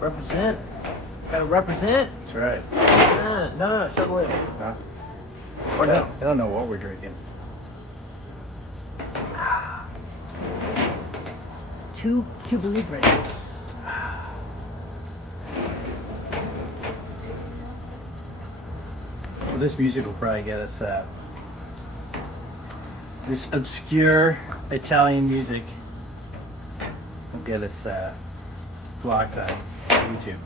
Represent. Gotta represent. That's right. No, shut the lid. Huh? Or no. I don't know what we're drinking. 2 Cuba Libres. Well, this music will probably get us this obscure Italian music will get us blocked on YouTube.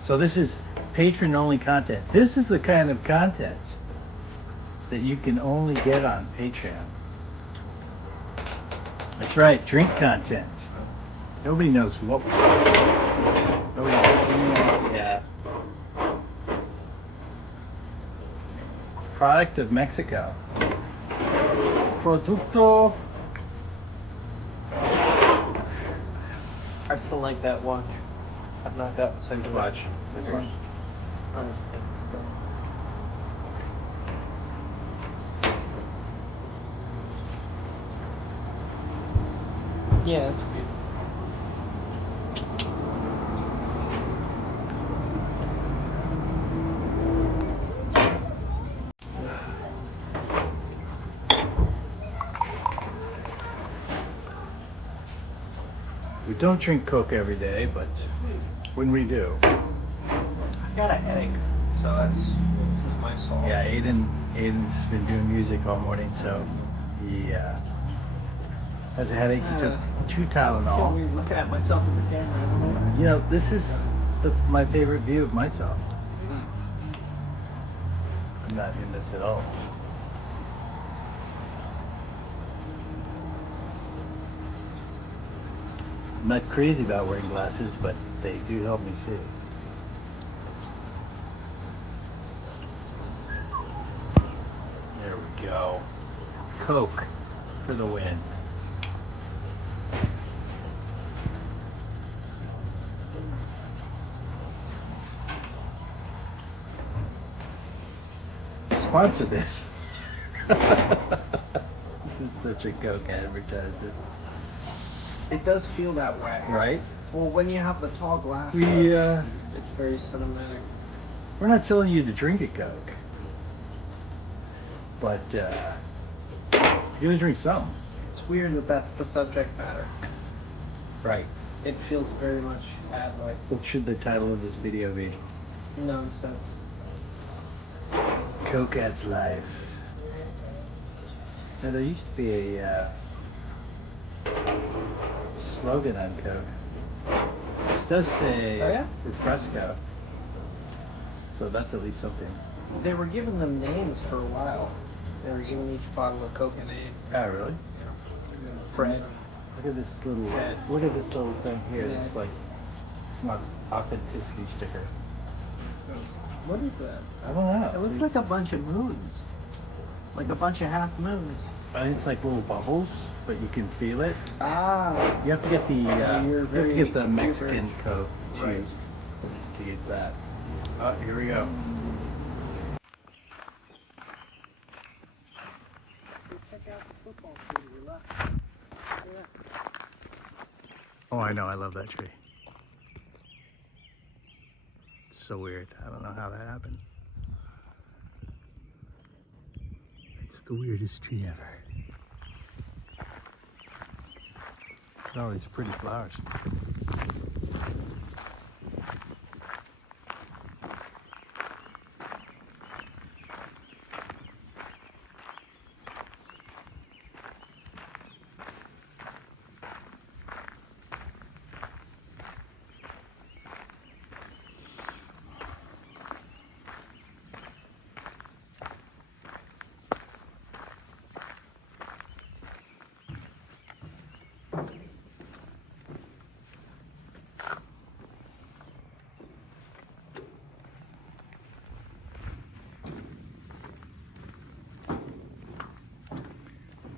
So this is patron-only content. This is the kind of content that you can only get on Patreon. That's right, drink content. Nobody knows what we're doing. Nobody has any idea. Product of Mexico. Producto. I still like that watch. I've knocked out the same Watch. This one. I just think it's good. Yeah, it's beautiful. We don't drink Coke every day, but when we do. I got a headache, so this is my song. Yeah, Aidan's been doing music all morning, so he has a headache. He took 2 Tylenol. I'm looking at myself in the camera. I don't know. You know, this is my favorite view of myself. I'm not in this at all. I'm not crazy about wearing glasses, but they do help me see. There we go. Coke for the win. Sponsor this. This is such a Coke advertisement. It does feel that way. Right? Well, when you have the tall glass, it's very cinematic. We're not telling you to drink a Coke, but you're gonna drink some. It's weird that that's the subject matter. Right. It feels very much ad-like. What should the title of this video be? Nonsense. Coke adds life. Now there used to be a slogan on Coke. This does say Refresco, so that's at least something. They were giving them names for a while. They were giving each bottle of Coke a name. Oh, really? Fred. Look at this little. Look at this little thing here. Yeah. It's like it's not authenticity sticker. What is that? I don't know. It looks like a bunch of moons. Like a bunch of half moons. I think it's like little bubbles, but you can feel it. Ah. You have to get the Mexican Bainbridge. Coke Right. to get that. Oh, here we go. Oh, I know. I love that tree. It's so weird. I don't know how that happened. It's the weirdest tree ever. Look at all these pretty flowers.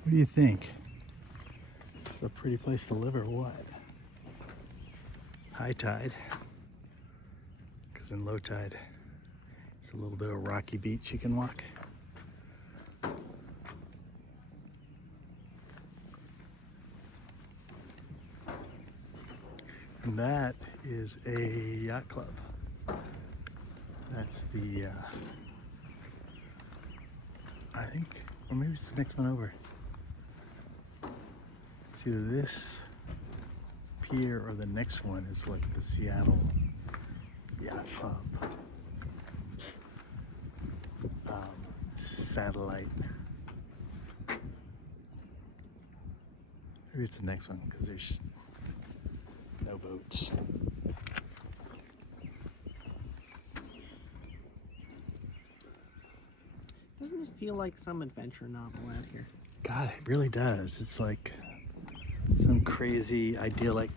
What do you think? This is a pretty place to live or what? High tide. Because in low tide, there's a little bit of rocky beach you can walk. And that is a yacht club. That's the, I think, or maybe it's the next one over. It's either this pier or the next one is like the Seattle Yacht Club. Satellite. Maybe it's the next one because there's no boats. Doesn't it feel like some adventure novel out here? God, it really does. It's like some crazy, idyllic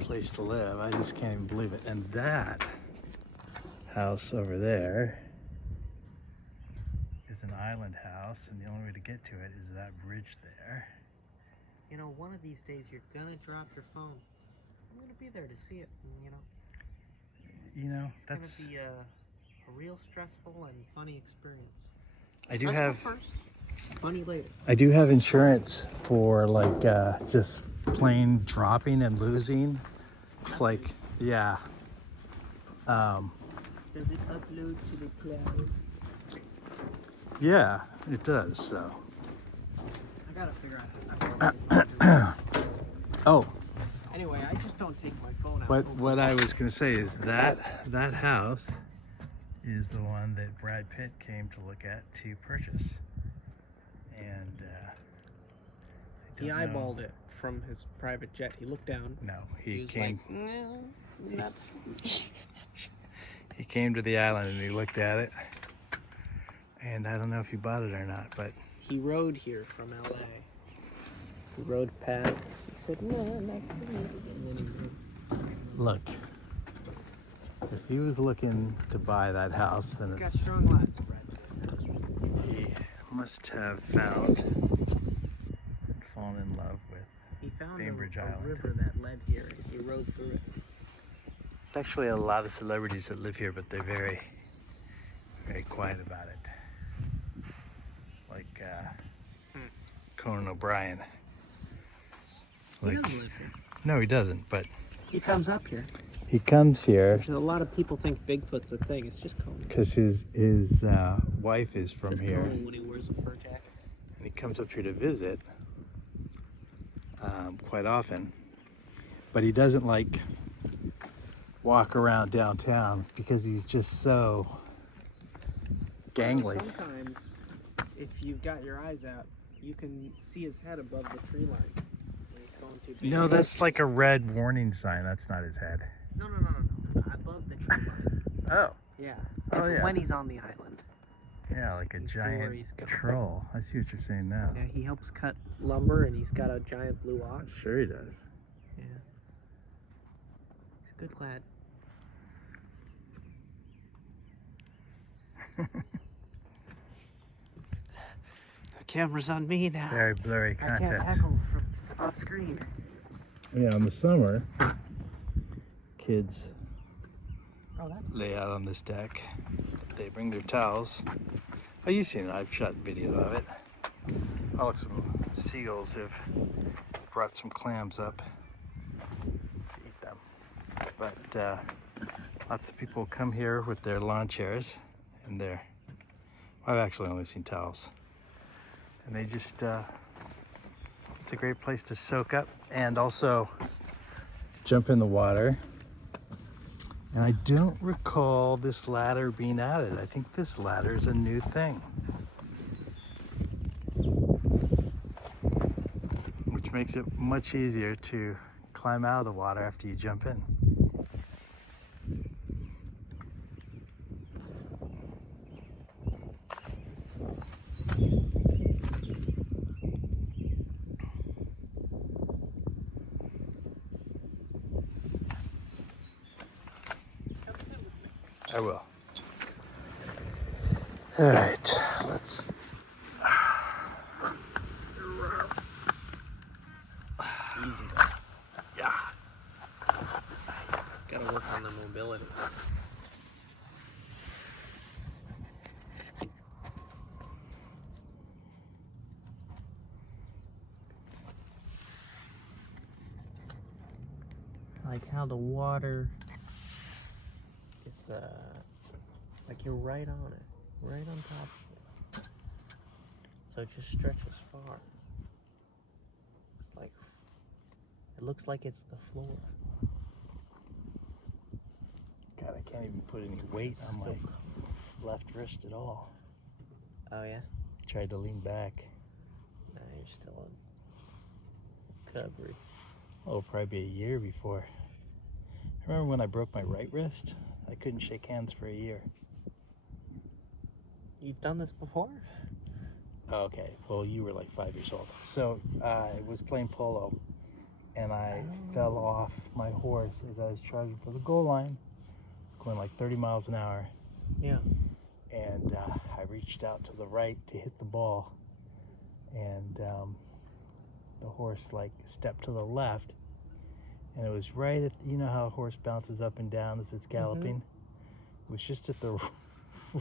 place to live. I just can't even believe it. And that house over there is an island house, and the only way to get to it is that bridge there. You know, one of these days you're gonna drop your phone. I'm gonna be there to see it, and, That's it's gonna be a real stressful and funny experience. I do Stressful have first, funny later. I do have insurance for like just plain dropping and losing. It's like, yeah. Does it upload to the cloud? Yeah, it does. So. I gotta figure out how to Oh. Anyway, I just don't take my phone out. But what I was gonna say is that house is the one that Brad Pitt came to look at to purchase, and he eyeballed it from his private jet. He looked down. No, He was came. like, no, not. He came to the island and he looked at it, and I don't know if he bought it or not, but He rode here from LA. He rode past. He said, no, not for me. And then he rode. look, if he was looking to buy that house, then He's got it's strong lines, Brad. he must have found and fallen in love with. He found Bainbridge a Island. river that led here, and he rode through it. It's actually a lot of celebrities that live here, but they're very, very quiet about it. Like Conan O'Brien. He Like, doesn't live here. no, he doesn't, but He comes up here. he comes here A lot of people think Bigfoot's a thing. It's just Conan. because his wife is from Just here, Conan when he wears a fur jacket. and he comes up here to visit quite often. But he doesn't like walk around downtown because he's just so gangly. Sometimes, if you've got your eyes out, you can see his head above the tree line when he's going too big. No, that's like a red warning sign. That's not his head. No, above the tree line. Oh. Yeah. Oh, yeah. When he's on the island. Yeah, like a You see where giant he's going. troll. I see what you're saying now. Yeah, he helps cut lumber, and he's got a giant blue ox. Sure he does. Yeah. He's a good lad. The camera's on me now. Very blurry I can't content. heckle from off screen. Yeah, in the summer, kids Oh, that's lay out on this deck. They bring their towels. Oh, you've seen it. I've shot video of it. Oh, look, some seagulls have brought some clams up to eat them. But lots of people come here with their lawn chairs and their, I've actually only seen towels. And they just, it's a great place to soak up and also jump in the water. And I don't recall this ladder being added. I think this ladder is a new thing. Which makes it much easier to climb out of the water after you jump in. I will. All right, let's. easy. Yeah. Gotta work on the mobility. like how the water is like you're right on it, right on top of it. So it just stretches far. It's like, it looks like it's the floor. God, I can't even put any weight on my left wrist at all. Oh yeah? Tried to lean back. Nah, you're still in recovery. Oh, it'll probably be a year before. I remember when I broke my right wrist, I couldn't shake hands for a year. You've done this before? Okay, well, you were like 5 years old. So I was playing polo, and I fell off my horse as I was charging for the goal line. It's going like 30 miles an hour. Yeah. And I reached out to the right to hit the ball, and the horse like stepped to the left, and it was right at, you know how a horse bounces up and down as it's galloping? It was just at the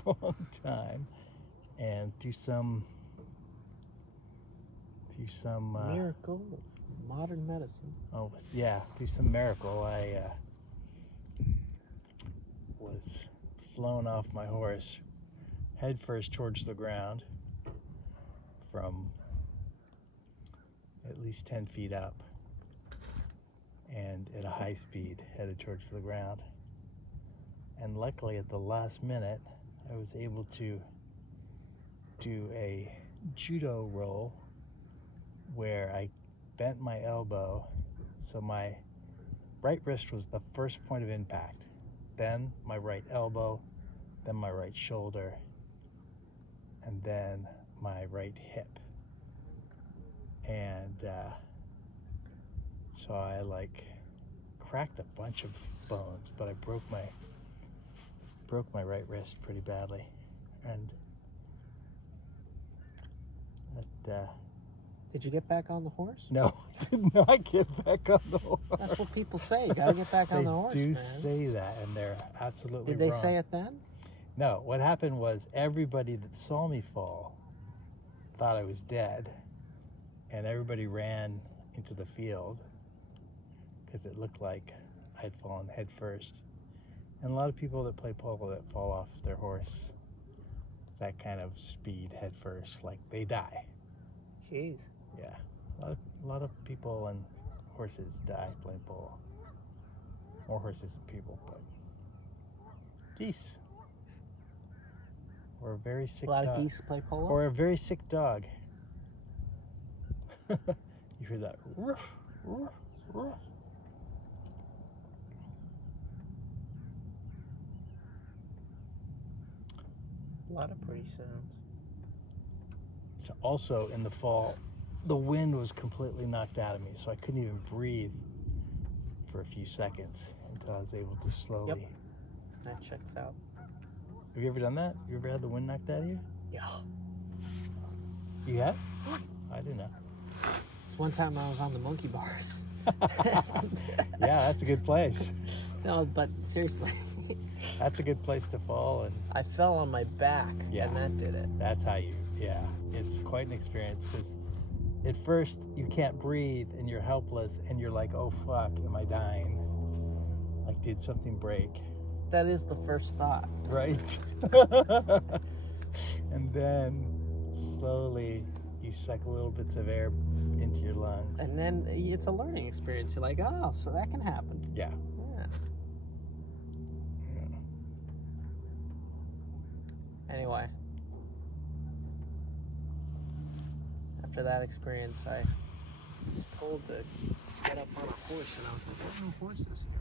wrong time, and through some miracle, modern medicine. Oh yeah, through some miracle, I was flown off my horse head first towards the ground from at least 10 feet up, and at a high speed headed towards the ground. And luckily at the last minute I was able to do a judo roll where I bent my elbow, so my right wrist was the first point of impact, then my right elbow, then my right shoulder, and then my right hip. And so I like cracked a bunch of bones, but I broke my right wrist pretty badly. And that Did you get back on the horse? no, did not get back on the horse. That's what people say. You gotta get back on the horse, They do man. say that, and they're absolutely Did they wrong. say it then? No, what happened was everybody that saw me fall thought I was dead, and everybody ran into the field because it looked like I'd fallen head first. And a lot of people that play polo that fall off their horse, that kind of speed head first, like they die. Jeez. Yeah, a lot of people and horses die playing polo. More horses than people, but geese. Or a very sick A lot dog. of geese play polo? Or a very sick dog. You hear that? Ruff, ruff, ruff. A lot of pretty sounds. So also in the fall, the wind was completely knocked out of me, so I couldn't even breathe for a few seconds until I was able to slowly. Yep. That checks out. Have you ever done that? You ever had the wind knocked out of you? Yeah. You have? I didn't know. It's one time I was on the monkey bars. Yeah, that's a good place. No, but seriously. That's a good place to fall, and I fell on my back, Yeah. and that did it. that's how you, yeah. It's quite an experience, because at first you can't breathe and you're helpless and you're like, oh fuck, am I dying? Like, did something break? That is the first thought. Right? And then slowly you suck little bits of air into your lungs. And then it's a learning experience. You're like, oh, so that can happen. Yeah. Yeah. Anyway. After that experience, I was told to get up on a horse, and I was like, there are no horses here.